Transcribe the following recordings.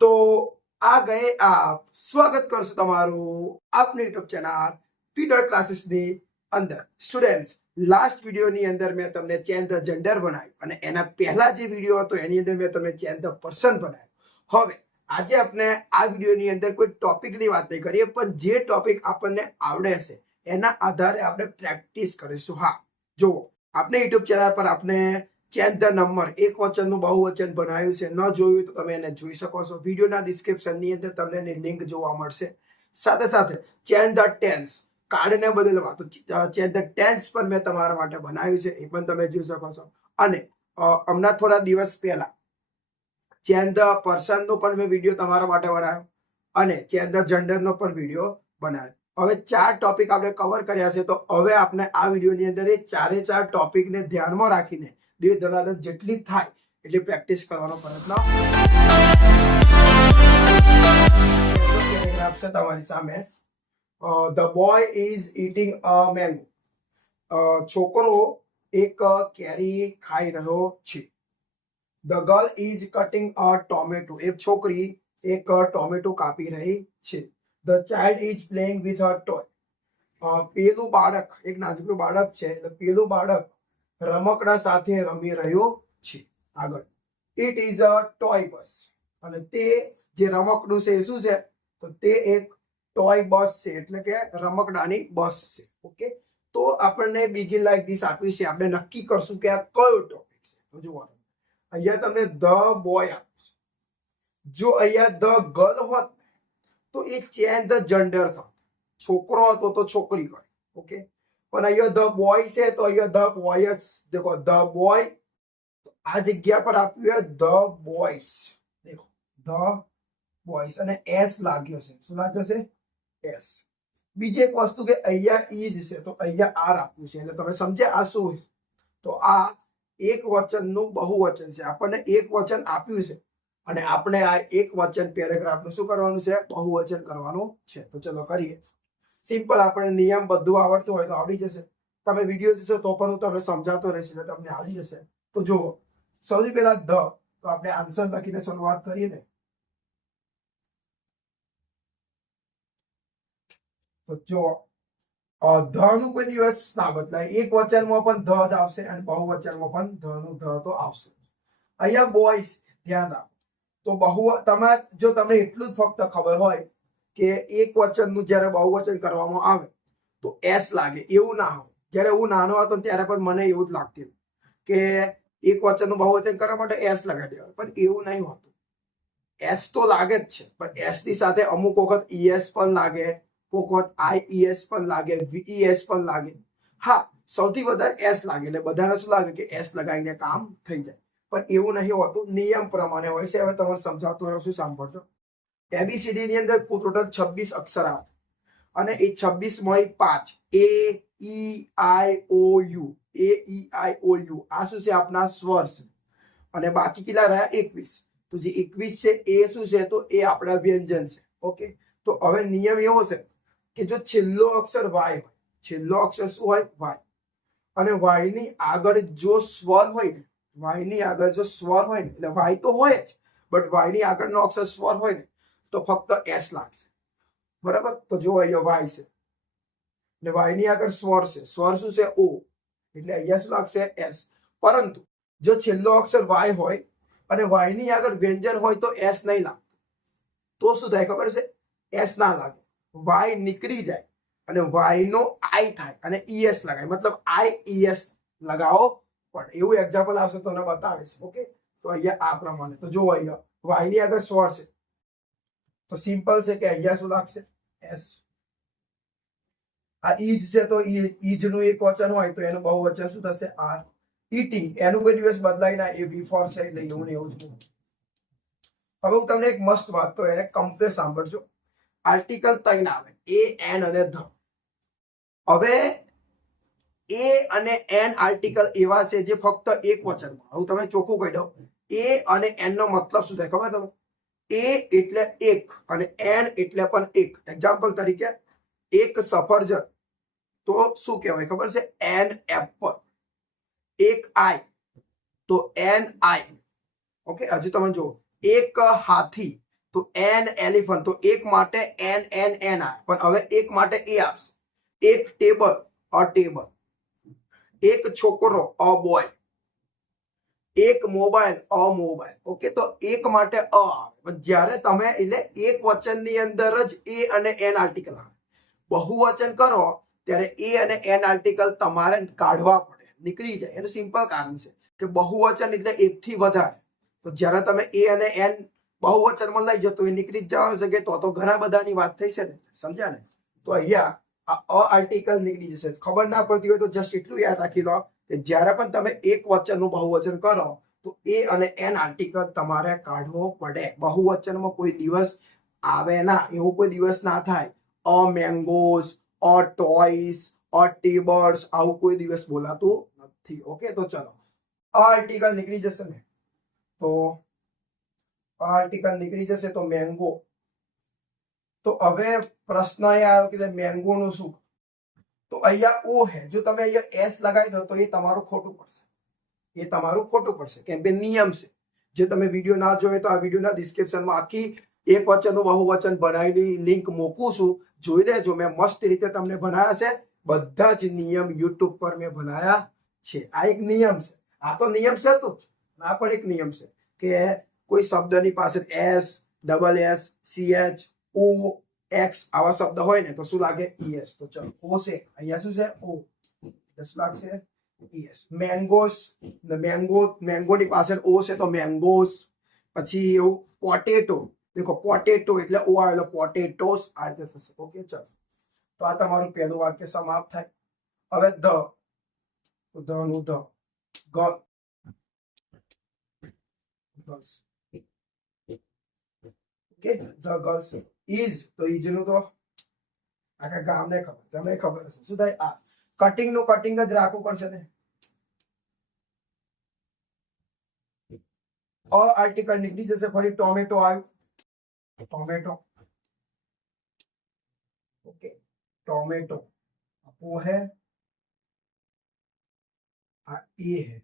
तो आ गए आप स्वागत करशो તમારું આપની યુટ્યુબ ચેનલ પી ક્લાસીસ ની અંદર સ્ટુડન્ટ્સ લાસ્ટ વિડિયો ની અંદર મેં તમને ચેન્જ ધ જેન્ડર બનાવ્યું અને એના પહેલા જે વિડિયો હતો એની અંદર મેં તમને ચેન્જ ધ પર્સન બનાવ્યું. હવે આજે આપણે આ વિડિયો ની અંદર કોઈ ટોપિક ની વાત નહીં કરીએ પણ જે ટોપિક આપણને આવડે છે એના આધારે આપણે પ્રેક્ટિસ કરીશું. હા જુઓ આપણે યુટ્યુબ ચેનલ પર આપણે ચેન્જ ધ નંબર એક વચનનું બહુવચન બનાવ્યું છે. ન જોયું તો તમે એને જોઈ શકો છો. વિડીયોના ડિસ્ક્રિપ્શનની અંદર તમને એની લિંક જોવા મળશે. સાથે સાથે ચેન્જ ધ ટેન્સ કાર્ડને બદલવા તો ચેન્જ ધ ટેન્સ પણ મેં તમારા માટે બનાવ્યું છે, એ પણ તમે જોઈ શકો છો. અને હમણાં થોડા દિવસ પહેલા ચેન્જ ધ પર્સનનો પણ મેં વિડીયો તમારા માટે બનાવ્યો અને ચેન્જ ધ જેન્ડરનો પણ વિડીયો બનાવ્યો. હવે 4 ટોપિક આપણે કવર કર્યા છે. તો હવે આપણે આ વિડીયોની અંદર એ 4 ટોપિકને ધ્યાનમાં રાખીને જેટલી થાય એટલી પ્રેક્ટિસ કરવાનો પ્રયત્ન છે. તમારી સામે the boy is eating a mango. છોકરો એક કેરી ખાઈ રહ્યો છે. The girl is cutting a tomato. એક છોકરી એક ટોમેટો કાપી રહી છે. The child is playing with a toy. પેલું બાળક, એક નાનકડું બાળક છે, પેલું બાળક રમકડા સાથે રમી રહ્યો છે. આગળ ઇટ ઇઝ અ ટોય બસ. અને તે જે રમકડું છે એ શું છે? તો તે એક ટોય બસ છે, એટલે કે રમકડાની બસ છે. ઓકે, તો આપણને બીગિન લાઈક ધીસ આપ્યું છે. આપણે નક્કી કરશું કે આ કયો ટોપિક છે. તો જુઓ અહીંયા તમને ધ બોય આપ્યું છે. જો અહીંયા ધ ગર્લ હોત તો એ ચેન્જ ધ જેન્ડર થાત. છોકરો હતો તો છોકરી હોય. ઓકે, પણ અહીંયા ધ બોય છે તો અહીંયા ધ બોય જ. દેખો ધ બોય આ જગ્યા પર આપ્યું ધ બોયસ. દેખો ધ બોયસ અને એસ લાગ્યો છે. શું લાગ્યો છે? એસ. બીજી એક વસ્તુ કે અહીંયા ઈજ છે તો અહીંયા આર આપ્યું છે. એટલે તમે સમજ્યા આ શું? તો આ એક વચનનું બહુવચન છે. આપણને એક વચન આપ્યું છે અને આપણે આ એક વચન પેરેગ્રાફનું શું કરવાનું છે? બહુવચન કરવાનું છે. તો ચલો કરીએ. સિમ્પલ. આપણે નિયમ બધું આવડતું હોય તો આવડી જશે. તમે વિડીયો જોશો તો પણ હું તમને સમજાવતો રહીશ એટલે તમને આવડી જશે. તો જુઓ, સૌથી પહેલા ધ, તો આપણે આન્સર લખીને શરૂઆત કરીએ ને. તો જો ધ નું કોઈ દિવસ ના બદલાય. એક વચનમાં પણ ધ જ આવશે અને બહુવચનમાં પણ ધ નું ધ તો આવશે. અહીંયા બોયસ, ધ્યાન રાખો. તો તમારે જો તમને એટલું જ ફક્ત ખબર હોય કે એક વચનનું જ્યારે બહુવચન કરવામાં આવે તો એસ લાગે, એવું ના હોય. જ્યારે હું નાનો હતો ત્યારે પણ મને એવું જ લાગતું કે એક વચનનું બહુવચન કરવા માટે એસ લગાડી દેવાય, પણ એવું નહીં હોતું. એસ તો લાગે જ છે, પણ એસ ની સાથે અમુક વખત ઈએસ પણ લાગે, કોઈક વખત આઈઈએસ પણ લાગે, વીઈએસ પણ લાગે. હા, સૌથી વધારે એસ લાગે. એટલે બધાને શું લાગે કે એસ લગાવીને કામ થઈ જાય, પણ એવું નહીં હોતું. નિયમ પ્રમાણે હોય છે. હવે તમને સમજાવતો રહ્યો છું, સાંભળજો. એબીસીડી ની અંદર ટોટલ 26 અક્ષર આવે અને એ 26 માં 5 એ ઈ આઈ ઓ you. A E I O you આ શું છે? આપણા સ્વર છે. અને બાકી કેટલા રહ્યા? 21. તો જે 21 છે એ શું છે? તો એ આપણા વ્યંજન છે. ઓકે, તો હવે નિયમ એવો છે કે જો છેલ્લો અક્ષર વાય હોય, છેલ્લો અક્ષર શું હોય? વાય. અને વાય ની આગળ જો સ્વર હોય ને, વાય ની આગળ જો સ્વર હોય ને, એટલે વાય તો હોય જ, બટ વાય ની આગળનો અક્ષર સ્વર હોય ને તો ફક્ત એસ લાગશે. બરાબર? તો જો અહીંયા વાય છે એટલે વાય ની આગળ સ્વર છે. સ્વર શું છે? ઓ. એટલે અહીંયા શું લાગશે? એસ. પરંતુ જો છેલ્લો અક્ષર વાય હોય અને વાય ની આગળ વ્યંજન હોય તો એસ નહીં લાગતું. તો શું થાય ખબર છે? એસ ના લાગે, વાય નીકળી જાય અને વાય નો આઈ થાય અને ઈએસ લગાય. મતલબ આઈ ઈએસ લગાવો પડે. એવું એક્ઝામ્પલ આવશે તો બતાવીશ. ઓકે, તો અહીંયા આ પ્રમાણે. તો જો અહીંયા વાય ની આગળ સ્વર છે તો સિમ્પલ છે કે અહીંયા શું લાગશે? એસ. આ ઈજ છે તો ઈજ નું એક વચન હોય તો એનું બહુવચન શું થશે? આર. ઈટિંગ એનું કોઈ દિવસ બદલાય ના, એ બી ફોર છે એટલે એવું ને એવું જ. હવે હું તમને એક મસ્ત વાત તો એને કમ્પ્લીટ સાંભળજો. આર્ટિકલ 3 આવે, એ એન અને ધ. હવે એ અને એન આર્ટિકલ એવા છે જે ફક્ત એક વચનમાં. હું તમને ચોખ્ખું કહી દઉં, એ અને એન નો મતલબ શું થાય ખબર? તમે એ એટલે એક અને એન એટલે પણ એક. એક્ઝામ્પલ તરીકે એક સફરજન તો શું કહેવાય ખબર છે? An apple. એક આઈ તો એન આઈ. ઓકે, હજુ તમે જુઓ, એક હાથી તો એન એલિફન્ટ, તો એક માટે એન એન એન આવે, પણ હવે એક માટે એ આવશે. એક ટેબલ, અ ટેબલ. એક છોકરો, અ બોય. એક મોબાઈલ, અ મોબાઈલ. ઓકે, તો એક માટે અ આવે, પણ જ્યારે તમે એટલે એક વચનની અંદર જ એ અને એન આર્ટિકલ આવે. બહુવચન કરો ત્યારે એ અને એન આર્ટિકલ તમારે કાઢવા પડે, નીકળી જાય. એનું સિમ્પલ કારણ છે કે બહુવચન એટલે એકથી વધારે. તો જ્યારે તમે એ અને એન બહુવચનમાં લઈ જાઓ તો એ નીકળી જ જવાનું છે, કે તો ઘણા બધાની વાત થઈ છે ને, સમજ્યા ને? તો અહીંયા આ અ આર્ટિકલ નીકળી જશે. ખબર ના પડતી હોય તો જસ્ટ એટલું યાદ રાખી લો કે જ્યારે પણ તમે એક વચનનું બહુવચન કરો તો એ અને એન આર્ટિકલ તમારે કાઢવો પડે. બહુવચનમાં કોઈ દિવસ આવે ના, એવો કોઈ દિવસ ના થાય. અ મેંગોઝ, અ ટોયસ, અ ટેબલ્સ, આવું કોઈ દિવસ બોલાતું નથી. ઓકે, તો ચલો આ આર્ટિકલ નીકળી જશે ને, તો આ આર્ટિકલ નીકળી જશે તો મેંગો. તો હવે પ્રશ્ન એ આવ્યો કે મેંગો નું શું? તો અહીંયા ઓ હે, જો તમે અહીંયા એસ લગાવી દો તો એ તમારું ખોટું પડશે. એ તમારું ખોટું પડશે, કેમ કે નિયમ છે. જે તમે વિડીયો ના જોયો તો આ વિડીયોના ડિસ્ક્રિપ્શનમાં આખી એક વચનનું બહુવચન બનાવેલી લિંક મૂકું છું, જોઈ લેજો. મેં મસ્ત રીતે તમને ભણાયા છે. બધા જ નિયમ યુટ્યુબ પર મેં ભણાયા છે. આ એક નિયમ છે. આ તો નિયમ છે, તો આ પણ એક નિયમ છે કે કોઈ શબ્દની પાસે એસ, ડબલ એસ, CH, ઓ, એક્સ આવા શબ્દ હોય ને તો શું લાગે? ES. તો ચલો ઓ છે, અહીંયા શું છે? ઓ. શું લાગશે? ES. મેંગોસ, મેંગોની પાછળ ઓ છે તો મેંગોસ. પછી એવું પોટેટો, દેખો પોટેટો એટલે ઓ આવેલો, પોટેટોસ. આ રીતે થશે. ઓકે, ચલો. તો આ તમારું પહેલું વાક્ય સમાપ્ત થાય. હવે ધ, ધ નું the, girls. Okay, the girls. Is, તો ઇઝ નું તો આખા ગામને ખબર, તમને ખબર હશે. શું થાય? આ કટિંગ નું કટિંગ જ રાખવું પડશે ને. અ આર્ટિકલ નીકળી જશે. ફરી ટોમેટો આવ્યું, ટોમેટો. Okay, tomato. वो है, आ ए है.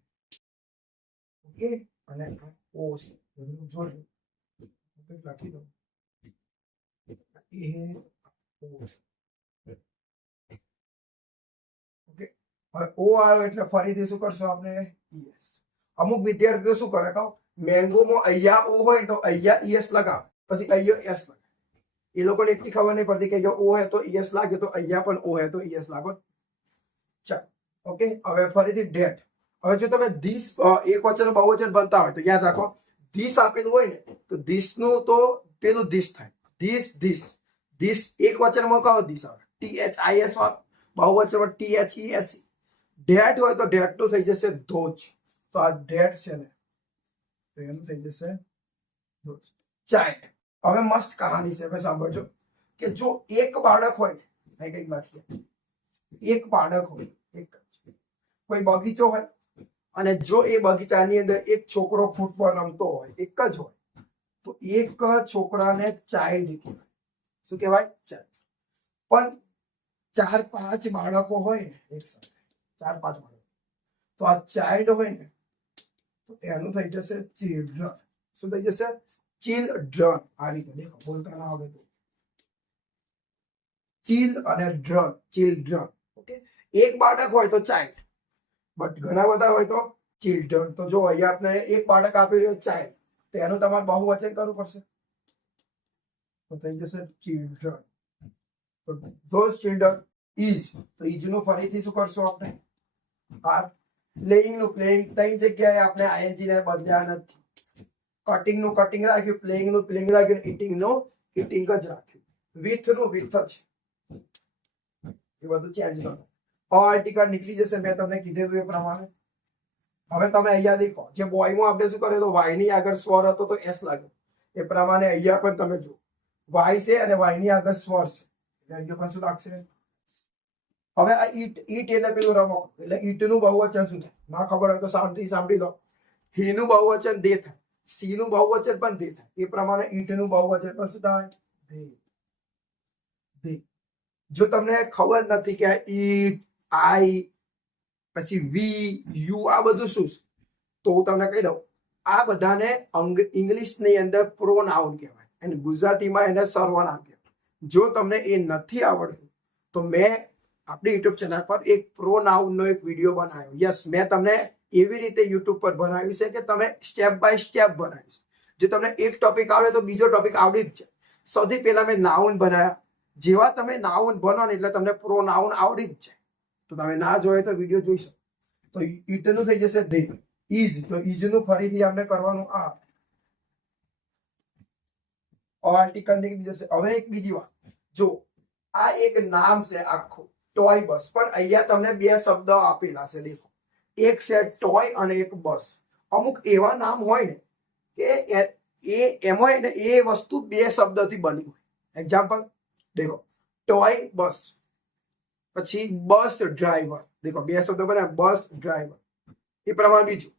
ओके, અને આ ઓ છે. બધું જોજો, લખી દો. એ હે, ઓ છે. ઓકે, હવે ઓ આવે એટલે ફરીથી શું કરશો આપણે? ઈએસ. અમુક વિદ્યાર્થીઓ શું કરે કહો, મેંગોમાં અહીંયા ઓ હોય તો અહીંયા ઈએસ લગાવે, પછી અહીંયા એસ લગાવે. એ લોકોને એટલી ખબર નહીં પડતી કે જો ઓ હે તો ઈએસ લાગે, તો અહીંયા પણ ઓ હે તો ઈએસ લાગો. ચાલો, ઓકે. હવે ફરીથી ડેટ. હવે જો તમે ધીસ એક વચન બહુવચન બનતા હોય તો યાદ રાખો, ધીસ આપેલું હોય ને તો ધીસ નું તો પેલું ધીસ થાય. ધીસ, ધીસ, ધીસ એક વચનમાં કયો ધીસ આવે? THIS વાળો. બહુવચનમાં THES. ડેટ હોય તો ડેટ નું થઈ જશે ધોજ. તો આ ડેટ છે ને, તો એનું થઈ જશે ધોજ. ચાઇલ્ડ. હવે મસ્ત કહાની છે, હવે સાંભળજો. કે જો એક બાળક હોય ને, કઈક લખીએ, એક બાળક હોય, એક કોઈ બગીચો હોય, અને જો એ બગીચાની અંદર એક છોકરો ફૂટબોલ રમતો હોય, એક જ હોય, તો એક છોકરાને ચાઇલ્ડ કહેવાય. શું કહેવાય? ચાઇલ્ડ. પણ 4-5 બાળકો હોય ને એક સાથે, 4-5 બાળકો, તો આ ચાઇલ્ડ હોય ને તો એનું થઈ જશે ચિલ્ડ્રન. શું થઈ જશે? ચિલ્ડ્રન. આ રીતે દેખો, બોલતા ના આવે તો ચિલ અને ડ્રન, ચિલ્ડ્રન. ઓકે, એક બાળક હોય તો ચાઇલ્ડ, બટ ઘણા બધા હોય તો ચિલ્ડ્રન. તો જો અહીંયા આપણે એક બાળક આપેલું ચાઇલ્ડ, તો એનું તમારે બહુવચન કરવું પડશે, તો થઈ જશે ચિલ્ડ્રન. તો ધોઝ ચિલ્ડ્રન ઇઝ, તો ઇઝ નું ફરીથી શું કરશું આપણે? આર. પ્લેઇંગ નું પ્લેઇંગ, ત્રણ જગ્યાએ આપણે આઈએનજી ને બદલ્યા નથી. કટિંગ નું કટિંગ રાખ્યું, પ્લેઇંગ નું પ્લેઇંગ રાખ્યું, ઇટિંગ નું ઇટિંગ જ રાખ્યું. વિથ નું વિથ જ, એ બધું ચેન્જ ન થાય. આર્ટિકલ નીકળી જશે, મેં તમને કીધેલું એ પ્રમાણે. હવે તમે અહીંયા દેખો, જે બોયમાં આપણે શું કર્યું, વાય ની આગળ સ્વર હતો તો એસ લાગ્યો. એ પ્રમાણે અહીંયા પણ તમે જુઓ, વાય છે અને વાય ની આગળ સ્વર છે, એટલે અહીંયા પણ શું લાગશે? હવે આ ઈટ, ઈટ એટલે પેલું રમકડું, એટલે ઈટ નું બહુવચન શું થાય? ના ખબર હોય તો સાંભળી લો. હી નું બહુવચન દે થાય, સી નું બહુવચન પણ દે થાય. એ પ્રમાણે ઈટ નું બહુવચન પણ શું થાય? દે. જો તમને ખબર નથી કે ઈટ, આઈ, પછી વી, યુ, આ બધું શું છે, તો હું તમને કહી દઉં, આ બધાને ઇંગ્લિશ ની અંદર પ્રોનાઉન કહેવાય. અને ગુજરાતીમાં એને સર્વનામ કહેવાય. જો તમને એ નથી આવડતું તો મેં આપણી યુટ્યુબ ચેનલ પર એક પ્રોનાઉનનો એક વિડીયો બનાવ્યો. યસ, મેં તમને એવી રીતે યુટ્યુબ પર બનાવ્યું છે કે તમે સ્ટેપ બાય સ્ટેપ બનાવીશ. જો તમને એક ટોપિક આવડે તો બીજો ટોપિક આવડી જ જાય. સૌથી પહેલા મેં નાઉન બનાવ્યા. જેવા તમે નાઉન બનો ને એટલે તમને પ્રોનાઉન આવડી જ જાય. તો તમે ના જોઈએ તો વિડીયો જોઈ શકો. તો ઈટનું થઈ જશે ધે. ઇઝ, તો ઇઝનું ફરીથી આપણે કરવાનું આ આર્ટિકલ નીકળી જશે. હવે એક બીજી વાત, જો આ એક નામ છે આખું ટોય બસ, પણ અહીંયા તમને બે શબ્દ આપેલા છે. દેખો, એક છે ટોય અને એક બસ. અમુક એવા નામ હોય ને કે એમાં ને એ વસ્તુ બે શબ્દથી બની હોય. એક્ઝામ્પલ દેખો, ટોય બસ, પછી બસ ડ્રાઈવર. દેખો બે શબ્દ બને, બસ ડ્રાઈવર. એ પ્રમાણે બીજું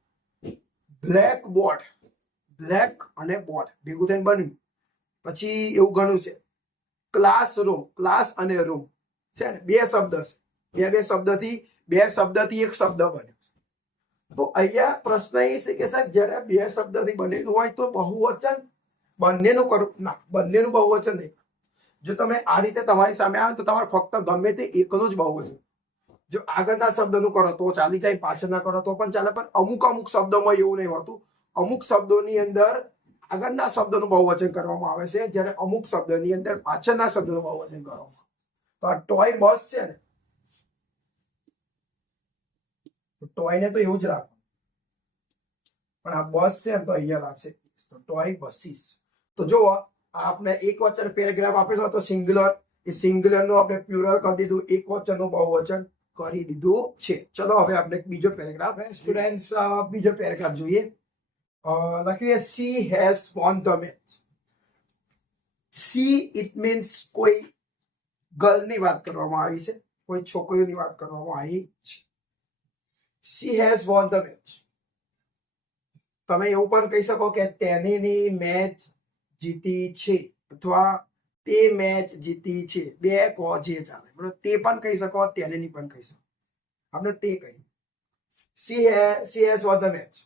બ્લેક બોર્ડ, બ્લેક અને બોર્ડ ભેગું થઈને બન્યું. પછી એવું ઘણું છે ક્લાસરૂમ, ક્લાસ અને રૂમ છે ને, બે શબ્દ છે. બે શબ્દથી એક શબ્દ બન્યો. તો અહીંયા પ્રશ્ન એ છે કે સાહેબ જ્યારે બે શબ્દથી બનેલું હોય તો બહુવચન બંનેનું કરું ના, બંનેનું બહુવચન નહીં. જો તમે આ રીતે તમારી સામે આવે તો તમારે ફક્ત ગમે તે એકનું જ બહુવચન. જો આગળના શબ્દનું કરો તો ચાલી જાય, પાછળના કરો તો પણ ચાલે. પણ અમુક શબ્દોમાં એવું નહીં હોતું. અમુક શબ્દોની અંદર આગળના શબ્દનું બહુવચન કરવામાં આવે છે, જ્યારે અમુક શબ્દની અંદર પાછળના શબ્દનું બહુવચન કરવામાં આવે. તો આ ટોય બસ છે ને, ટોયને તો એવું જ રાખો, પણ આ બસ છે તો અહીંયા લાગશે તો ટોય બસીસ. તો જો આપણે એક વચન પેરેગ્રાફ આપેલો હતો સિંગ્યુલર, એ સિંગ્યુલરનું આપણે પ્લુરલ કરી દીધું, એક વચનનું બહુવચન કરી દીધું છે. ચલો હવે આપણે બીજો પેરેગ્રાફ સ્ટુડન્ટ્સ, બીજો પેરેગ્રાફ જોઈએ. લખ્યું she has won the match. C it means કોઈ ગર્લની વાત કરવામાં આવી છે, કોઈ છોકરીની વાત કરવામાં આવી છે. She has won the match. તમે એવું પણ કહી શકો કે તેણીની મેચ જીતી છે, અથવા તે મેચ જીતી છે. બે કહો જે ચાલે, બરાબર. તે પણ કહી શકો, તેણીની પણ કહી શકો. આપણે તે કહીએ she has won the match.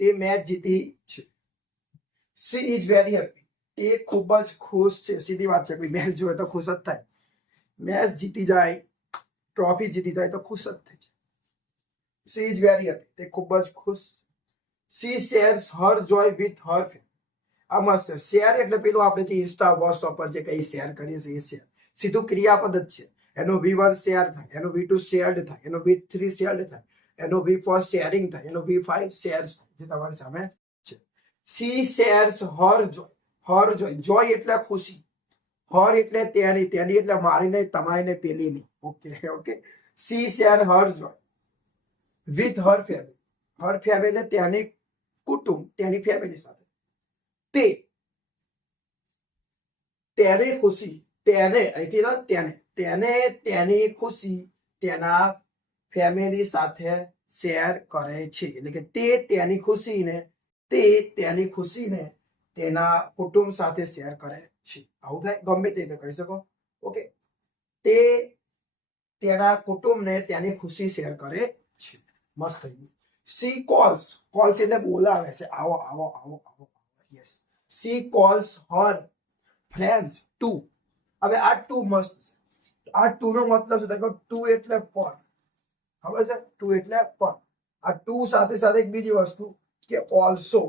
તે મેચ જીતી છે. she is very happy. તે ખૂબ જ ખુશ છે. સીધી વાત છે, કોઈ મેચ જોવે તો ખુશ જ થાય. મેચ જીતી જાય, ટ્રોફી જીતી જાય તો ખુશ જ થાય. She is very happy. તે ખૂબ જ ખુશ. She shares her joy with her friend. આ મસ્ત છે. શેર એટલે પેલું આપણે જે ઇન્સ્ટા વોટ્સઅપ પર જે કઈ શેર કરીએ છીએ એ શેર. સીધું ક્રિયાપદ જ છે. એનો V1 શેર થાય, એનો V2 શેર્ડ થાય, એનો V3 શેર્ડ થાય, એનો V4 શેરિંગ થાય, એનો V5 શેર્સ થાય, જે તમારી સામે છે. She shares her joy. her joy, joy એટલે ખુશી. her એટલે તેની, તેની એટલે મારી નહીં, તમારી નહીં, પેલી નહીં. Okay. She share her joy with her family. her family તેની કુટુંબ, તેની ફેમિલી સાથે. તેની ખુશી, તેને અહીંથી તેને તેની ખુશી તેના ફેમિલી સાથે શેર કરે છે. એટલે કે તે તેની ખુશીને તેના કુટુંબ સાથે શેર કરે છે. આવું થાય, ગમે તે રીતે કહી શકો. ઓકે, તે તેના કુટુંબને તેની ખુશી શેર કરે છે. મસ્ત થઈ ગયું. સી કોલ્સ એટલે બોલાવે છે, આવો આવો આવો આવો. Yes, she calls her friends to. હવે આ ટુ મસ્ત છે. આ ટુ નો મતલબ શું થાય? ટુ એટલે પણ, ખબર છે? ટુ એટલે પણ. આ ટુ સાથે સાથે એક બીજી વસ્તુ કે ઓલ્સો.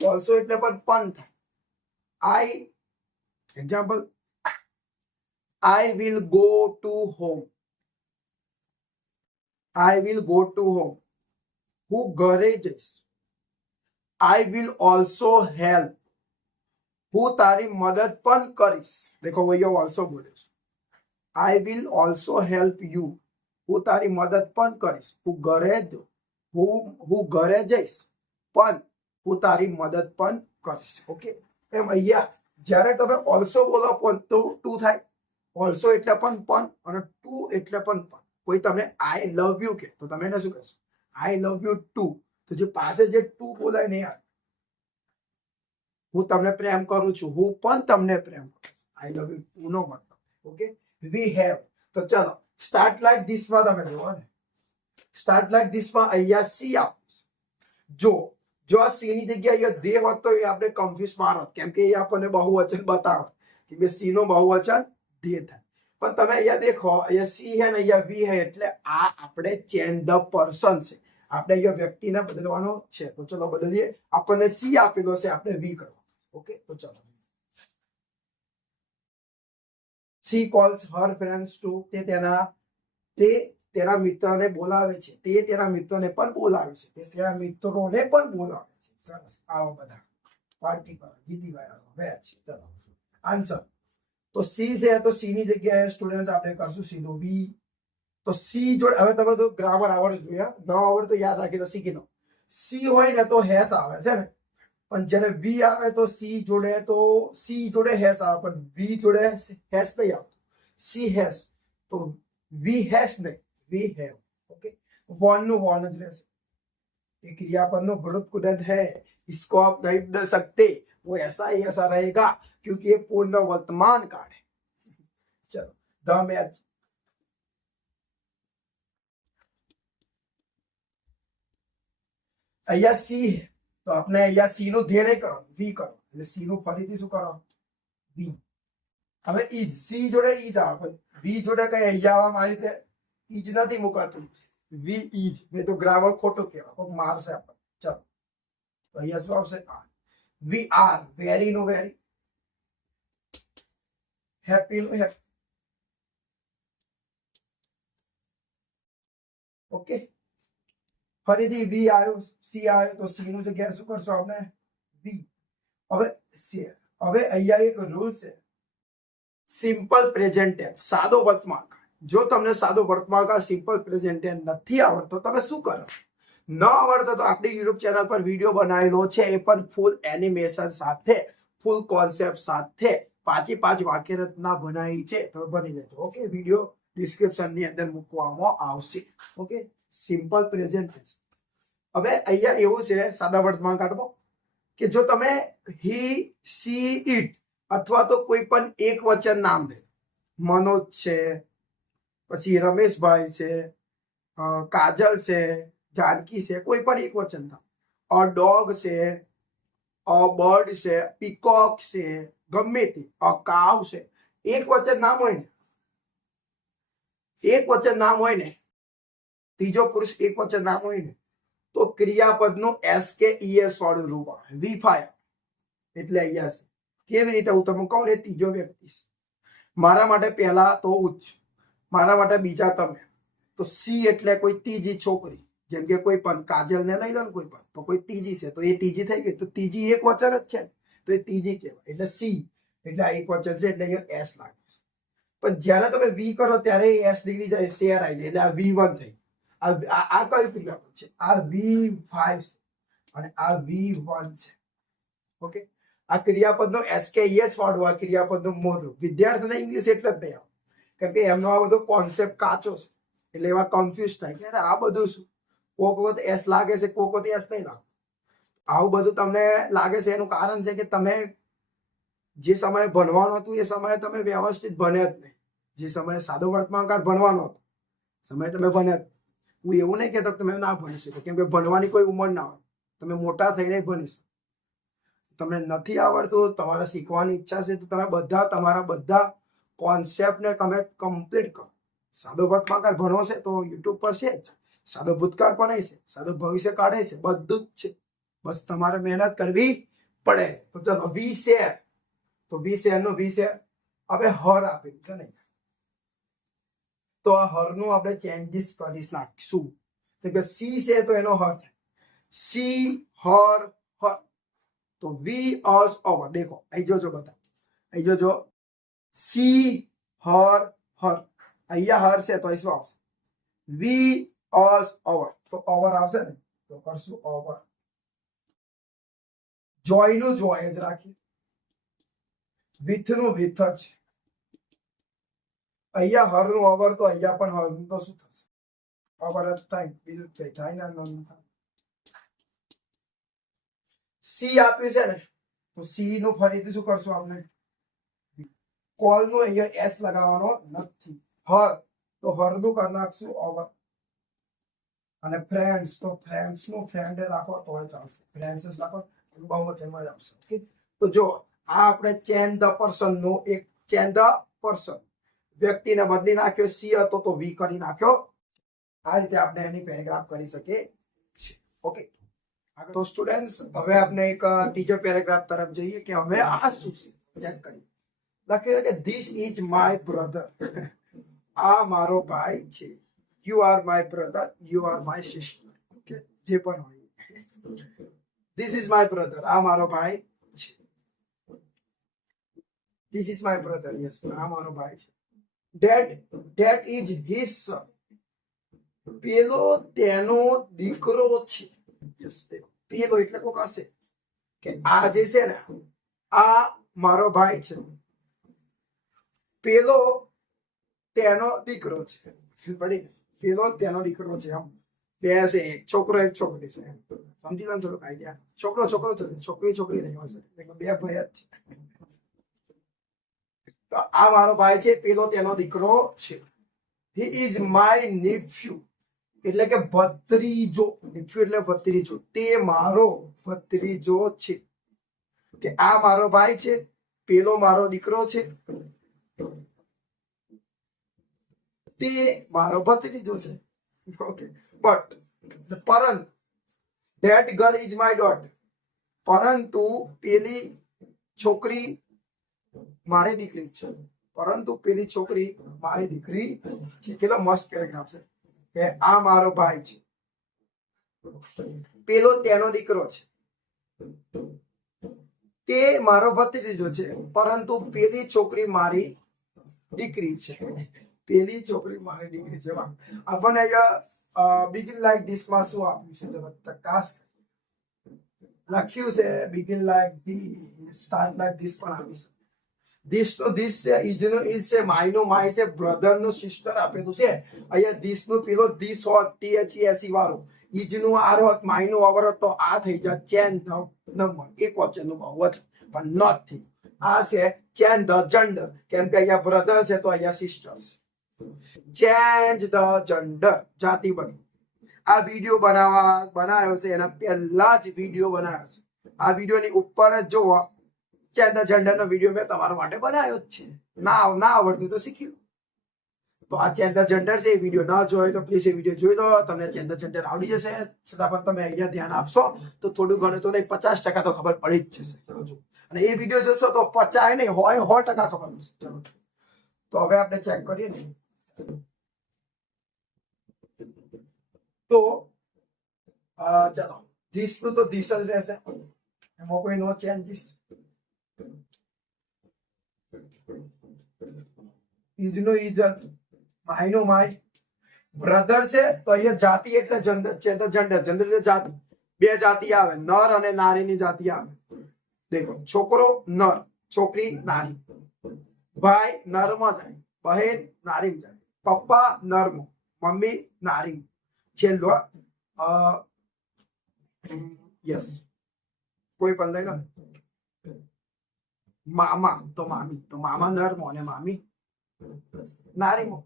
ઓલ્સો એટલે પણ થાય. Example, I will go to home. I will go to home. હું ઘરે જઈશ. I will also help. હું તારી મદદ પણ કરીશ. દેખો અહીંયા ઓલ્સો બોલે છે. I will also help you. હું તારી મદદ પણ કરીશ. હું ઘરે જઈશ, પણ હું તારી મદદ પણ કરીશ. ઓકે, એમ અહીંયા જ્યારે તમે ઓલ્સો બોલો પણ તો ટુ થાય. ઓલ્સો એટલે પણ અને ટુ એટલે પણ. કોઈ તમે આઈ લવ યુ કે તો તમે એને શું કહેશો? આઈ લવ યુ ટુ. તો જે પાસે જે ટુ બોલાય ને યાર, હું તમને પ્રેમ કરું છું, હું પણ તમને પ્રેમ કરું. આઈ લવ યુ ટુ નો મતલબ. Okay, we have. તો ચલો સ્ટાર્ટ લાઈક ધીસમાં તમે જુઓ ને. સ્ટાર્ટ લાઈક ધીસમાં અહીંયા સી આપું. જો જો આ સી ની જગ્યાએ અહીંયા દે હોત તો એ આપણે કન્ફ્યુઝ મારત, કેમ કે એ આપણને બહુવચન બતાવત કે બે સી નો બહુવચન દે થાય. પણ તમે અહીંયા દેખો, અહીંયા સી હે ને અહીંયા વી હે, એટલે આ આપણે ચેન્જ ધ પર્સન છે, આપણે અહીંયા વ્યક્તિને બદલવાનો છે. તો ચલો બદલીએ. આપણને સી આપેલો છે, આપણે વી કરવાનો. ઓકે, તો ચલો. She calls her friends to, તે તેના મિત્રને બોલાવે છે, તે તેના મિત્રને પણ બોલાવે છે, તે તેના મિત્રોને પણ બોલાવે છે. સરસ, આવો બધા પાર્ટી પર જીતી ગયા વેચ. ચલો આન્સર. તો સી છે, તો સી ની જગ્યાએ સ્ટુડન્ટ આપણે કરશું સીધું વી. તો સી જોડે હવે તમે તો ગ્રામર આવડવું જોઈએ, ન આવડે તો યાદ રાખી દો. શીખી લો. સી હોય ને તો હેસ આવે છે ને, પણ જ્યારે વી આવે તો સી જોડે હેસ આવે, પણ વી જોડે હેસ નહીં આવતો. સી હેસ તો વી હેસ નહીં, વી હેવ. ओके, वॉन નું वॉन જ રહેશે. ये क्रियापद નો भ्रुत कुदंत है, इसको आप नहीं बदल सकते, वो ऐसा ही ऐसा रहेगा क्योंकि ये पूर्ण वर्तमान काल है. चलो द मैच. અહીંયા સી તો આપણે અહીંયા સી નું ધ્યેય નહીં કરો, વી કરો. એટલે સી નું ફરીથી શું કરો, વી. હવે ઈજ સી જોડે ઈજ આવે, પણ વી જોડે કઈ અહીંયા આવવા મારી રીતે ઈજ નથી મુકાતું. વી ઈજ, નહીં તો ગ્રામર ખોટું કહેવાય, કોઈ મારશે આપણે. ચલો તો અહીંયા શું આવશે, વી આર. વેરી નું વેરી, હેપી નું હેપી. ઓકે, ફરીથી વી આવ્યો, સી આવ્યો, તો સી નું જગ્યાએ શું કરશો આપણે, વી. હવે અહીંયા એક રૂલ છે, સિમ્પલ પ્રેઝન્ટ ટેન્સ, સાદો વર્તમાન કાળ. જો તમને સાદો વર્તમાન કાળ સિમ્પલ પ્રેઝન્ટ ટેન્સ નથી આવડતો, તમે શું કરો, ન આવડતો તો આપણી યુટ્યુબ ચેનલ પર વિડીયો બનાવેલો છે, એ પણ ફૂલ એનિમેશન સાથે, ફૂલ કોન્સેપ્ટ સાથે 5 વાક્ય રચના બનાવી છે, તો બની લેજો. ઓકે, વિડીયો ડિસ્ક્રિપ્શન ની અંદર મૂકવામાં આવશે. Okay, simple present tense. હવે અહીંયા એવું છે સાદા વર્તમાન કાળમાં કે જો તમે હી, સી, ઇટ અથવા તો કોઈ પણ એક વચન નામ લે, મનોજ છે, પછી રમેશભાઈ છે, કાજલ છે, જાનકી છે, કોઈ પણ એક વચન નામ, અ ડોગ છે, અ બર્ડ છે, પીકોક છે, ગમે તે, અ કાવ છે, એક વચન નામ હોય ને, ત્રીજો પુરુષ એક વચન નામ હોય ને, તો ક્રિયાપદનું એસ કે ઈએસ વાળું રૂપ આવે, વી ફાય. એટલે અહીંયા છે. કેવી રીતે હું તમને કહું, એ ત્રીજો વ્યક્તિ છે. મારા માટે પહેલા તો ઉચ્ચ, મારા માટે બીજા તમે. તો સી એટલે કોઈ ત્રીજી છોકરી, જેમ કે કોઈ પણ કાજલ ને લઈ લો ને, કોઈ પણ તો કોઈ ત્રીજી છે, તો એ ત્રીજી થઈ ગઈ. તો ત્રીજી એક વચન જ છે, તો એ ત્રીજી કહેવાય. એટલે સી એટલે આ એક વચન છે, એટલે અહીંયા એસ લાગે છે. પણ જ્યારે તમે વી કરો ત્યારે એસ ડિગ્રી જાય, શેર આવી જાય, એટલે આ V1 થઈ. આ કયું ક્રિયાપદ છે, આ V5 છે અને આ V1 છે. ઓકે, આ ક્રિયાપદનો SKES વાળું આ ક્રિયાપદનું મોઢું. વિદ્યાર્થીને ઇંગ્લિશ એટલે જ નહીં આવે, કેમ કે એમનો આ બધો કોન્સેપ્ટ કાચો છે, એટલે એવા કન્ફ્યુઝ થાય કે આ બધું શું, કોક વખત એસ લાગે છે, કોક વખત એસ નહીં લાગે. આવું બધું તમને લાગે છે, એનું કારણ છે કે તમે જે સમયે ભણવાનું હતું એ સમયે તમે વ્યવસ્થિત ભણ્યા જ નહીં. જે સમયે સાદો વર્તમાનકાળ ભણવાનો હતો સમયે તમે ભણ્યા. હું એવું નહીં કહેતો તમે ના ભણી શકો, કેમ કે ભણવાની કોઈ ઉંમર ના હોય, તમે મોટા થઈને ભણી શકો. તમને નથી આવડતું, તમારે શીખવાની ઈચ્છા છે, તો તમે તમારા બધા કોન્સેપ્ટને તમે કમ્પ્લીટ કરો. સાદો વર્તમાનકાળ ભણો છે તો યુટ્યુબ પર છે જ, સાદો ભૂતકાળ પણ છે, સાદો ભવિષ્ય કાઢે છે, બધું જ છે. બસ તમારે મહેનત કરવી પડે. તો ચલો વી શેર, તો વી શેર નું વી શેર. હવે હર આપેલું છે ને, તો આ હરનું આપણે ચેન્જીસ કરી નાખીશું. કે સી છે તો એનો હર થાય સી, હર, હર. તો વી અસ અવર. દેખો અહીં જોજો બધા, અહીં જોજો, સી, હર, હર. અહીંયા હર છે તો અહીં શું આવશે, વી અસ અવર. તો અવર આવશે ને, તો કરશું અવર. જોય નું જોય જ રાખીએ, વિથ નું વિથ જ. અહીંયા હર નું અવર, તો અહીંયા પણ હર નું, તો શું થશે, અવર જ થાય, બીજું કઈ થાય ના. સી આપ્યું છે ને, તો સી નું ફરીથી શું કરશું આપણે, કોલ નું અહીંયા એસ લગાવવાનો નથી. હર, તો હર નું કરી નાખશું અવર. અને ફ્રેન્ડ્સ તો ફ્રેન્ડ્સ નું ફ્રેન્ડ રાખો તો ચાલશે, ફ્રેન્ડ્સ રાખો બહુવચનમાં જ આવશે. ઓકે, તો જો આ આપણે ચેન ધ પર્સન નું એક ચેન ધ પર્સન વ્યક્તિને બદલી નાખ્યો, સી હતો તો વી કરી નાખ્યો. આ રીતે આપણે એની પેરેગ્રાફ કરી શકીએ છીએ. ઓકે, તો સ્ટુડન્ટ્સ હવે આપણે એક ત્રીજો પેરેગ્રાફ તરફ જઈએ કે હવે આ શું છે ચેક કરીએ. લખ્યું કે ધીસ ઇઝ માય બ્રધર, આ મારો ભાઈ છે. You are my brother, you are my sister. Okay, જે પણ હોય, ધીસ ઇઝ માય બ્રધર, આ મારો ભાઈ છે. This is my brother, yes, આ મારો ભાઈ છે. ધેટ ઇઝ હિઝ સન, પેલો તેનો દીકરો છે. યસ, દેખો પેલો એટલે કોક હશે કે આ જે છે ને આ મારો ભાઈ છે, પેલો તેનો દીકરો છે. પડી, પેલો તેનો દીકરો છે. આમ બે છે, એક છોકરો એક છોકરી છે. સમજી લો થોડુંક આઈડિયા. છોકરો છોકરો છે, છોકરી છોકરી નહીં હશે, બે ભાઈ જ છે. તો આ મારો ભાઈ છે, પેલો તેનો દીકરો છે. હી ઇઝ માય નેફ્યુ, એટલે કે ભત્રીજો. નેફ્યુ એટલે ભત્રીજો. તે મારો ભત્રીજો છે. કે આ મારો ભાઈ છે, પેલો મારો દીકરો છે, તે મારો ભત્રીજો છે. ઓકે, બટ પરંતુ that girl is my daughter, પરંતુ પેલી છોકરી મારી દીકરી છે. પરંતુ પેલી છોકરી મારી દીકરી છે. કેટલો મસ્ત પેરેગ્રાફ છે કે આ મારો ભાઈ છે, પેલો તેનો દીકરો છે, તે મારો ભત્રીજો છે, પરંતુ પેલી છોકરી મારી દીકરી છે. પેલી છોકરી મારી દીકરી છે. આપણને અહીંયા બિગિન લાઈક ધીસ માં શું આપ્યું છે જરા ચકાસ. લખ્યું છે begin like this, start like this પણ આપી છે. ધીસ નો ધીસ છે, ઇઝ નો ઇઝ છે, માય નો માય છે, બ્રધર નું સિસ્ટર આપેલું છે. અહીંયા ધીસ નું પેલો ધીસ હોત THESE વાળો, ઇઝ નું આર હોત, માય નું અવર હોત તો આ થઈ જાય ચેન ધ નંબર, એક વચન નું બહુવચન, પણ નથી. આ છે ચેન ધ જેન્ડર, કેમ કે અહીંયા બ્રધર છે તો અહીંયા સિસ્ટર છે. ચેન્જ ધ જેન્ડર, જાતિ બદલો. આ વિડીયો બનાવ્યો છે, એના પહેલા જ વિડીયો બનાવ્યો છે. આ વિડીયોની ઉપર જ જોવો, ચેન્જ ધ જેન્ડર નો વિડીયો મેં તમારા માટે બનાવ્યો જ છે. ના આવડતું તો શીખી લો. તો આ ચેન્જ ધ જેન્ડર છે, એ વિડીયો ના જોયો તો પ્લીઝ એ વિડીયો જોઈ લો. તમને ચેન્જ ધ જેન્ડર આવડી જશે. છતાં પણ તમે અહીંયા ધ્યાન આપશો તો થોડું ઘણું તો નહીં, 50% તો ખબર પડી જ જશે. ચલો જો, અને એ વિડીયો જોશો તો 50 નહીં હોય 100% ખબર પડશે. ચલો, તો હવે આપણે ચેક કરીએ ને. તો ચલો, ધીસ નું તો ધીસ જ રહેશે, એમાં કોઈ નો ચેન્જીસ. ઇઝ નો ઇઝ જ, માય નો માય. બ્રધર છે તો અહીંયા જાતિ એટલે જેન્ડર, જેન્ડર એટલે જાતિ. બે જાતિ આવે, નર અને નારીની જાતિ આવે. દેખો, છોકરો નર, છોકરી નારી. ભાઈ નરમાં જાય, બહેન નારીમાં જાય, પપ્પા નરમાં, મમ્મી નારી. છેલ્લો યસ, કોઈ પણ લઈ લો. મામા તો મામી, તો મામા નરમાં અને મામી નારીમાં.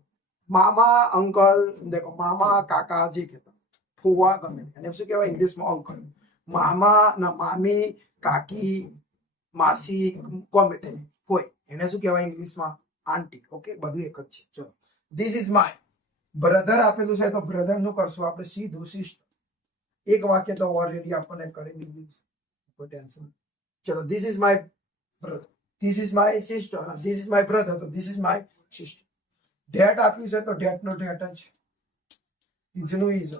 મામા અંકલ, દેખો મામા કાકા જે કહેતા, ફુવા ગમે એને શું કહેવાય ઇંગ્લિશમાં અંકલ. મામા ના મામી, કાકી, માસી, ગમે તે હોય એને શું કહેવાય ઇંગ્લિશમાં આંટી. ઓકે, બધું એક જ છે. ચલો, ધીસ ઇઝ માય બ્રધર આપેલું છે તો બ્રધર નું કરશું આપણે સીધું સિસ્ટર. એક વાક્ય તો ઓલરેડી આપણને કરી દીધું છે, કોઈ ટેન્શન. ચલો, this is my brother, this is my sister, this is my brother તો this is my sister. That આપ્યું છે તો ધેટ નો ધેટ જ, ઇઝ નું ઇઝ.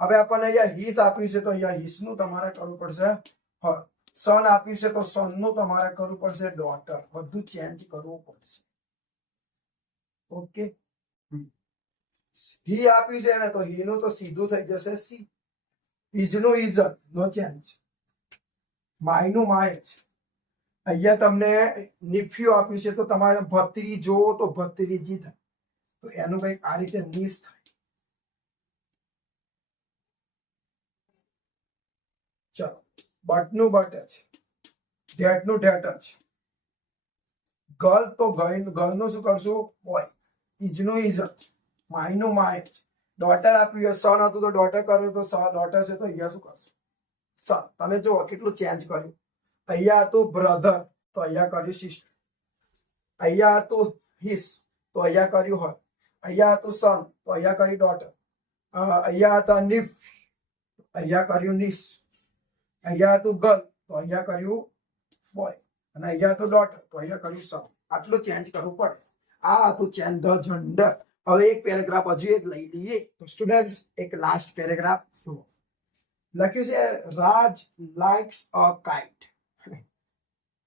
હવે આપણને અહીંયા હિસ આપ્યું છે તો અહીંયા હિસ નું તમારે કરવું પડશે. સન આપ્યું છે તો સન નું તમારે કરવું પડશે ડોટર. બધું ચેન્જ કરવું પડશે. ઓકે, હી આપ્યું છે ને તો હી નું તો સીધું થઈ જશે સી. ઇઝ નું ઇઝ, નો ચેન્જ. માય નું માય જ. અહીંયા તમને નિફ્યુ આપ્યું છે તો તમારે ભત્રીજો તો ભત્રીજી થાય. તો એનું કઈક આ રીતે મિસ થાય. ચલો, બટ નું બટ જ, ધેટ નું ધેટ જ. ગર્લ તો ગર્લ નું શું કરશું બોય. ઇઝ નું ઇઝ, માય નું માય જ. ડોટર આપ્યું હોય, સન હતું તો ડોટર કર્યું તો ડોટર છે તો અહીંયા શું કરશો? સન. તમે જુઓ કેટલું ચેન્જ કર્યું. અહીંયા હતું બ્રધર તો અહીંયા કર્યું સિસ્ટર. અહીંયા હતું હિસ તો અહીંયા કર્યું હર. અહીંયા હતું સન તો અહીંયા કર્યું ડોટર. અહીંયા હતા નિફ, અહીંયા કર્યું નિસ. અહીંયા હતું ગર્લ તો અહીંયા કર્યું બોય. અને અહીંયા હતું ડોટર તો અહીંયા કર્યું સન. આટલું ચેન્જ કરવું પડે. આ હતું ચેન્જ ધ જેન્ડર. હવે એક પેરેગ્રાફ હજુ એક લઈ લઈએ. તો સ્ટુડન્ટ્સ એક લાસ્ટ પેરેગ્રાફ જુઓ. લખ્યું છે રાજ લાઇક્સ અ કાઇટ.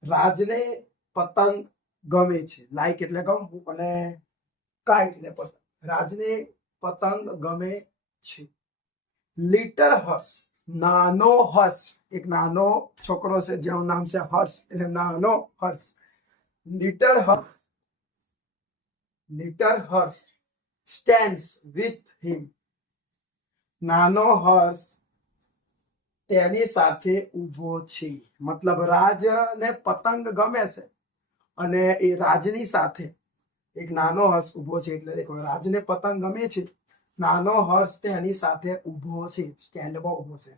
રાજને પતંગ ગમે છે. લાઈક એટલે ગમવું અને કાઇટ એટલે પતંગ. રાજને પતંગ ગમે છે. લિટલ હર્ષ, નાનો હર્ષ. એક નાનો છોકરો છે જેનું નામ છે હર્ષ એટલે નાનો Harsh. Little Harsh, little Harsh stands with him. નાનો હર્ષ તેની સાથે ઊભો છે. મતલબ રાજને પતંગ ગમે છે અને એ રાજની સાથે એક નાનો હર્ષ ઊભો છે. એટલે દેખો રાજને પતંગ ગમે છે, નાનો હર્ષ તેની સાથે ઊભો છે, સ્ટેન્ડમાં ઊભો છે.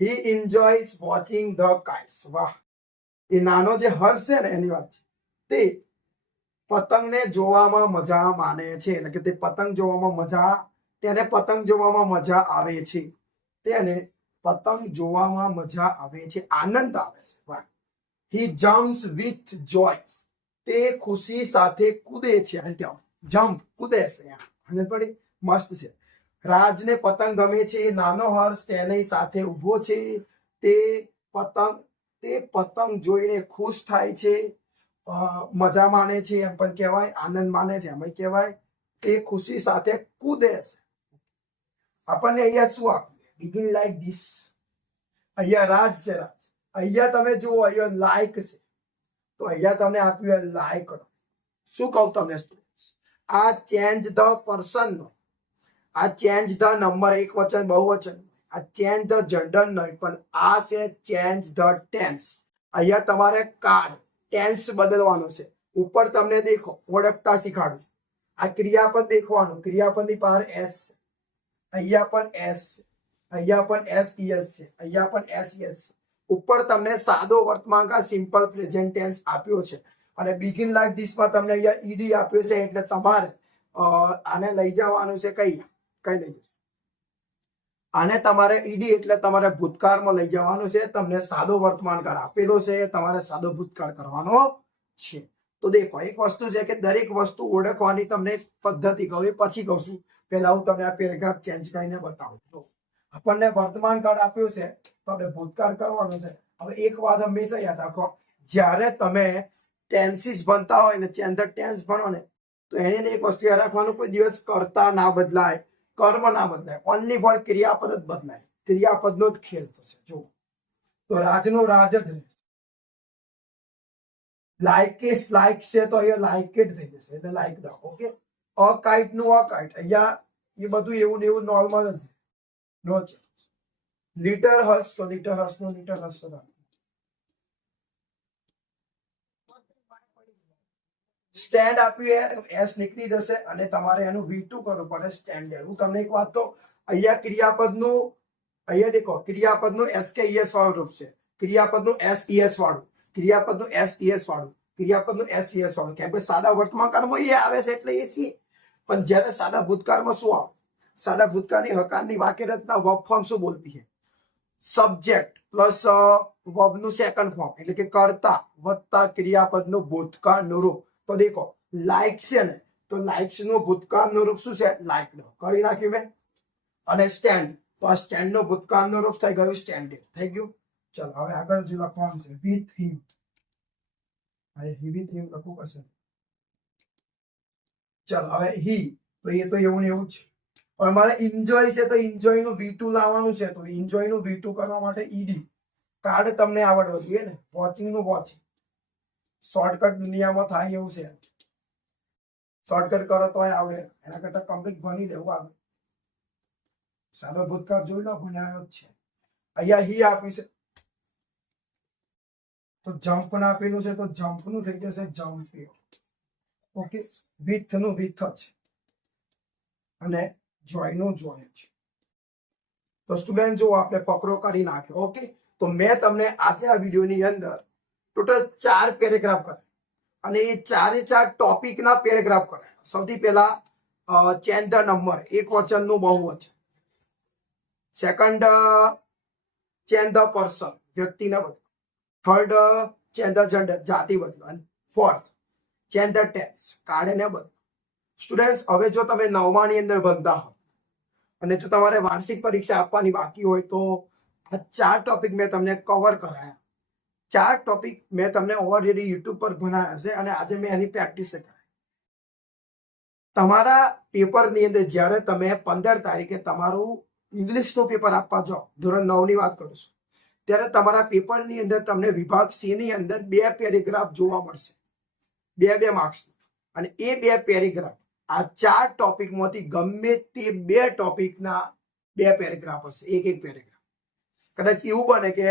હી એન્જોયસ વોચિંગ ધ કાઇટ્સ. વાહ, એ નાનો જે હર્ષ છે ને એની વાત છે. તે પતંગને જોવામાં મજા માને છે. એટલે કે તે પતંગ જોવામાં મજા, તેને પતંગ જોવામાં મજા આવે છે. તેને પતંગ જોવામાં મજા આવે છે, આનંદ આવે છે. વાહ. હી જમ્પ્સ વિથ જોય. તે ખુશી સાથે કૂદે છે. જમ્પ કૂદે છે. અને પડી મસ્ત છે. રાજને પતંગ ગમે છે, નાનો હર્ષ તેની સાથે ઊભો છે. તે પતંગ જોઈને ખુશ થાય છે, મજા માને છે એમ પણ કહેવાય, આનંદ માને છે એમ કહેવાય. તે ખુશી સાથે કૂદે છે. આપણને અહીંયા શું આપ્યું? Begin like this. અહીંયા રાજ છે. રાજ અહીંયા તમે જુઓ, અહીંયા લાઈક છે તો અહીંયા તમને આપ્યું લાઈક. શું કહું તમને સ્ટુડન્ટ્સ? આ ચેન્જ ધ પર્સન નો, આ ચેન્જ ધ નંબર એક વચન બહુવચન, આ ચેન્જ ધ જેન્ડર નહીં, પણ આ છે ચેન્જ ધ ટેન્સ. અહીંયા તમારે કાર્ડ ટેન્સ બદલવાનો છે. ઉપર તમને દેખો ઓળખતા શીખાડું. આ ક્રિયાપદ દેખવાનું, ક્રિયાપદની પાર એસ. અહીંયા પણ એસ, અહીંયા પણ એસ ઈએસ છે, અહીંયા પણ એસ ઈએસ છે. ઉપર તમને સાદો વર્તમાનકાળ સિમ્પલ પ્રેઝન્ટ ટેન્સ આપ્યો છે અને બિગિન લાઈક ધીસમાં તમને અહીંયા ઈડી આપ્યો છે. એટલે તમારે આને લઈ જવાનું છે કઈ લઈ જશે? આને તમારે ઈડી એટલે તમારે ભૂતકાળમાં લઈ જવાનું છે. તમને સાદો વર્તમાનકાળ આપેલો છે, તમારે સાદો ભૂતકાળ કરવાનો છે. તો દેખો એક વસ્તુ છે કે દરેક વસ્તુ ઓળખવાની તમને પદ્ધતિ કહું, પછી કહું છું. પહેલા હું તમને આ પેરેગ્રાફ ચેન્જ કરીને બતાવું છું. આપણને વર્તમાન કાળ આપ્યું છે તો આપણે ભૂતકાળ કરવાનું છે. હવે એક વાત હંમેશા યાદ રાખો, જ્યારે તમે ટેન્સીસ ભણતા હોય ને ચેન્જ ધ ટેન્સ ભણો ને તો એને એક વસ્તુ યાદ રાખવાનું, કોઈ દિવસ કર્તા ના બદલાય, કર્મ ના બદલાય, ઓનલી ફોર ક્રિયાપદ જ બદલાય. ક્રિયાપદનો જ ખેલ થશે. જો તો રાજનો રાજ જ રહેશે. લાઈક છે તો અહીંયા લાઈક જ થઈ જશે, એટલે લાઈક રાખો. ઓકે. અકાઇટ નું અકાઇટ, અહીંયા એ બધું એવું ને એવું નોર્મલ જ છે. નો ચેન્જ. લિટર હર્ષ તો લિટર હર્ષ નો લિટર હર્ષ રાખો. સ્ટેન્ડ આપ્યું એસ નીકળી જશે અને તમારે એનું V2 કરવું પડે સ્ટેન્ડર્ડ. હું તમને એક વાત કહું, અહીંયા ક્રિયાપદનું, અહીંયા દેખો ક્રિયાપદનું SKES વાળું રૂપ છે, ક્રિયાપદનું SES વાળું, ક્રિયાપદનું SES વાળું, ક્રિયાપદનું SES વાળું. કેમ કે સાદા વર્તમાન કાળમાં એ આવે છે એટલે એ સી. પણ જ્યારે સાદા ભૂતકાળમાં શું આવે? સાદા ભૂતકાળની હકારની વાક્ય રચના વર્બ ફોર્મ શું બોલતી है? સબ્જેક્ટ પ્લસ વર્બનું સેકન્ડ ફોર્મ એટલે કે કર્તા વત્તા ક્રિયાપદનું ભૂતકાળનું રૂપ. તો દેખો લાઈક છે ને તો લાઇક્સ નું ભૂતકાળનું રૂપ શું છે? લાઈક. કરી નાખ્યું મેં. અને સ્ટેન્ડ, તો આ સ્ટેન્ડ નું ભૂતકાળનું રૂપ થઈ ગયું સ્ટેન્ડર્ડ. થઈ ગયું. ચલો હવે આગળ જે લખવાનું છે વિથ હિમ. વિથ હિમ લખવું પડશે. ચલો હવે હી, તો એ તો એવું ને એવું જ. પણ મારે એન્જોય છે તો એન્જોય નું V2 લાવવાનું છે. તો એન્જોય નું V2 કરવા માટે ઈડી કાર્ડ તમને આવડવો જોઈએ ને. વોચિંગ નું વોચિંગ. શોર્ટકટ દુનિયામાં થાય એવું છે. શોર્ટકટ કરો તો આવડે, એના કરતા કમ્પ્લીટ ભણી દેવું આગળ. સાદો ભૂતકાળ જોઈ લો, ભણાયો જ છે. અહીંયા હી આપ્યું છે તો જમ્પ ના આપેલું છે તો જમ્પ નું થઈ જશે જમ્પ. ઓકે. વિથ નું વિથ છે અને જોઈનું જોય છે. તો સ્ટુડન્ટ જો આપણે ફકરો કરી નાખ્યો. ઓકે, તો મેં તમને આજે આ વિડીયોની અંદર ટોટલ 4 પેરેગ્રાફ કર્યા અને એ 4 ટોપિકના પેરેગ્રાફ કર્યા. સૌથી પહેલા ચેન્જ ધ નંબર, એક વચનનું બહુવચન. સેકન્ડ, ચેન્જ ધ પર્સન, વ્યક્તિને બદલો. થર્ડ, ચેન્જ ધ જેન્ડર, જાતિ બદલો. અને ફોર્થ, ચેન્જ ધ ટેન્સ, કાળને બદલો. સ્ટુડન્ટ્સ, હવે જો તમે 9માની અંદર ભણતા હો અને જો તમારે વાર્ષિક પરીક્ષા આપવાની બાકી હોય તો આ 4 ટોપિક મેં તમને કવર કરાયા. 4 ટોપિક મેં તમને ઓલરેડી યુટ્યુબ પર ભણાયા છે અને આજે મેં એની પ્રેક્ટિસ કરાવી. તમારા પેપરની અંદર જ્યારે તમે 15 તારીખે તમારું ઇંગ્લિશનું પેપર આપવા જાઓ, ધોરણ 9ની વાત કરું છું, ત્યારે તમારા પેપરની અંદર તમને વિભાગ સી ની અંદર 2 પેરેગ્રાફ જોવા મળશે, 2 માર્ક્સ. અને એ 2 પેરેગ્રાફ આ 4 ટોપિકમાંથી ગમે તે 2 ટોપિકના 2 પેરેગ્રાફ હશે, એક પેરેગ્રાફ. કદાચ એવું બને કે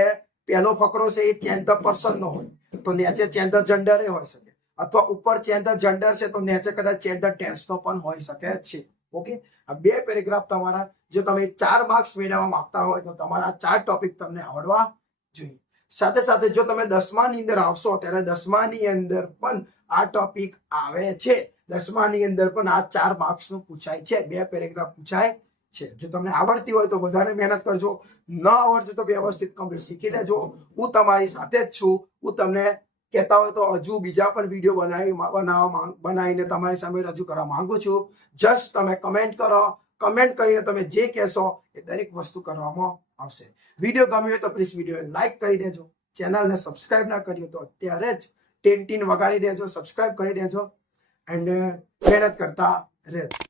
પહેલો ફકરો છે એ ચેન્જ ધ પર્સન નો હોય તો નીચે ચેન્જ ધ જેન્ડર હોઈ શકે, અથવા ઉપર ચેન્જ ધ જેન્ડર છે તો નીચે કદાચ ચેન્જ ધ ટેન્સ નો પણ હોઈ શકે છે. ઓકે, આ 2 પેરેગ્રાફ તમારા, જો તમે 4 માર્ક્સ મેળવવા માંગતા હોય તો તમારા 4 ટોપિક તમને આવડવા જોઈએ. સાથે સાથે જો તમે 10માની અંદર આવશો ત્યારે 10માની અંદર પણ આ ટોપિક આવે છે. 10માની અંદર પણ આ 4 માર્ક્સ નું પૂછાય છે, 2 પેરેગ્રાફ પૂછાય છે. જો તમને આવડતી હોય તો વધારે મહેનત કરજો, ન આવડતું તો વ્યવસ્થિત કમ્પ્લીટ શીખી લેજો. હું તમારી સાથે જ છું. હું તમને કહેતા હોય તો હજુ બીજા પણ વિડીયો બનાવીને તમારી સામે રજૂ કરવા માંગુ છું. જસ્ટ તમે કમેન્ટ કરો, કમેન્ટ કરીને તમે જે કહેશો એ દરેક વસ્તુ કરવામાં આવશે. વિડીયો ગમ્યો હોય તો પ્લીઝ વિડીયો લાઈક કરી દેજો. ચેનલને સબસ્ક્રાઇબ ના કરી તો અત્યારે જ ટીન વગાડી દેજો, સબસ્ક્રાઇબ કરી દેજો એન્ડ મહેનત કરતા રહેજો.